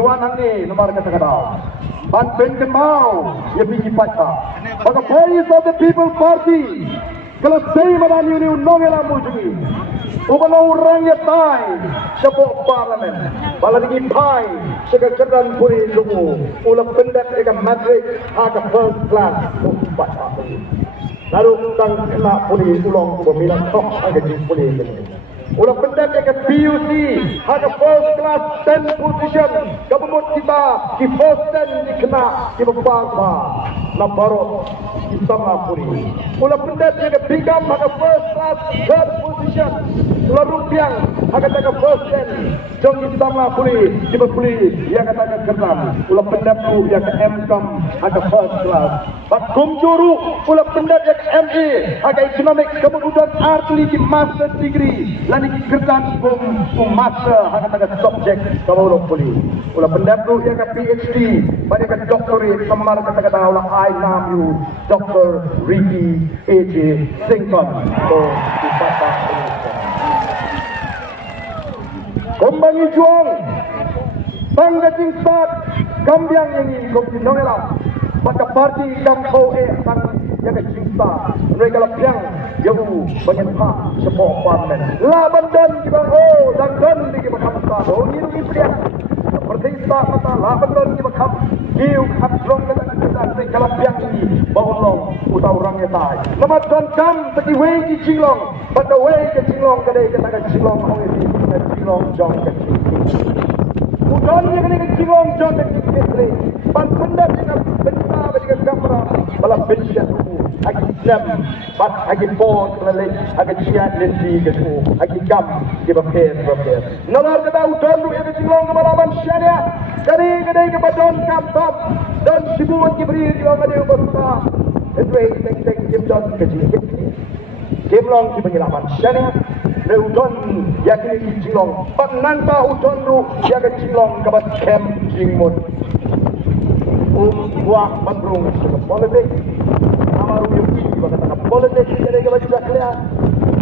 Juanan ni nomor kata-kata. Ban Ben Mau, ia pergi patah. Maka Voice of the People Party, kalau saya malam ini nongela mujugi. Ubalau orang yang tay, sebab parlimen, balas lagi tay, sekejaran puri lugu, ulah pendat dengan matrik, agak first class, patah. Lalu tang kena puri ulang pemilang top agak di puri ini. Ulah pendat dengan PUC, agak first class 10 position, government kita di first 10 dikena di beberapa lambarot di sama puri. Ulah pendat dengan bigam agak first class 3rd position. Ulah rupiang agak agak first 10, jom di sama puri di puri yang agak agak keram. Ulah pendat tu yang ke MCom agak first class. Bakum juru ulah pendat yang MA agak economic kemudian arti di master degree. Lani kerjaan master agak agak subjek kamu puri. Ulah pendat tu yang ke PhD pada ke doctorate semar kata-kata ulah I name you Dr. Ricky A.J. Sington. So dipatah Kombangi juang bangga cingsat kambiang yang ini kopi nongelam maka parti kampau sang yang cingsat mereka lepiang jauh banyak hak sepok parmen laban dan kita dan di kita kamsa ini priang seperti tak kata laban dan kita kam kiu kapslong kita mereka lepiang ini bawalong utau orang yang tay lemat dan kam pergi wei di cinglong pada wei ke cinglong kedai kita cinglong ini Cilong jong kecil. Udannya kena cilong jong kecil. Pan pendat dengan benda dengan kamera malah pensiun tu. Agi jam, bat agi port kelalik, agi ciat lensi ketu, agi gam di bapir. Nalar kita udan tu yang cilong kemalaman syariah. Dari kedai ke badon kampam dan sibuan kibri di bawah dia besar. Edway tek jam kecil. Kemlong di pengalaman syariah. Udon yakin di Cilong, penanta udon ru yakin Cilong kabat kem jingmut. Buah bandrung sebagai politik, amaru yuki kata politik jadi kabat jaklia.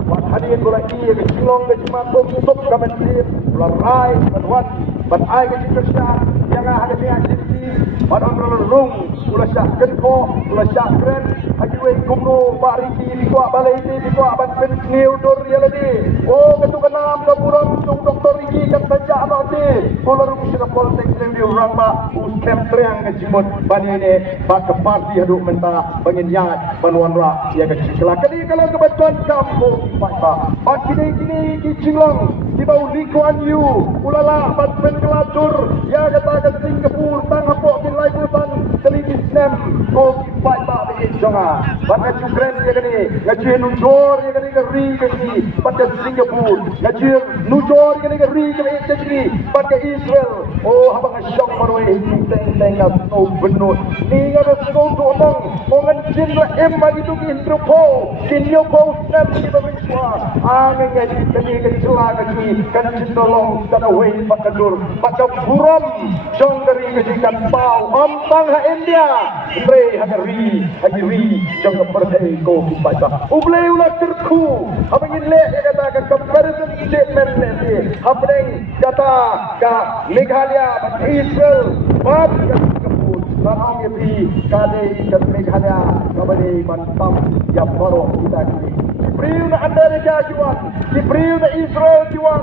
Mat hadir bola iya ke Cilong ke Cimatung untuk kabat sir, bola rai bantuan, bantai ke Cikersia, yang ada ni agensi, pada merung, bola syak kenko, bola syak keren. Hajiwe kumno bariki dikwa balai ini dikwa ban pensiu dor dia lagi. Oh ketu kenam kaburan untuk doktor Riki kan saja abadi. Kalau rugi sudah politik di orang ba uskem triang ke jimut bani ini bak parti haduk mentah penginyat banuan ra ya ke cikla. Kali kalau kebetulan kampung Pak. Bak kini ki Cinglong di bawah Lee Kuan Yew ulala ban penkelacur ya kata ke Singapura tang apok kin lai busan teliti snem ko Pak bagi jonga. Pada Ukraine dia kini, ngaji nujor dia kini keri kini pada Singapura, ngaji nujor dia kini keri kini pada Israel. Oh, abang asyong marwai teng no benut. Ni ada sekau tu orang jenera bagi tu intro kinyopo snap di bawah. Angin ngaji kini celah ngaji kan jinolong dan away pakadur pada buram jong dari ngaji kan bau ompang ha India. Bre hagiri jong berdei ko baca ublei ulah terku abang ile kata ke comparison statement ni abang kata ka Meghalaya Israel bab kebut sanam ye kade ke Meghalaya kabade bantam ya baro kita ni Jibril na Amerika juan Jibril na Israel juan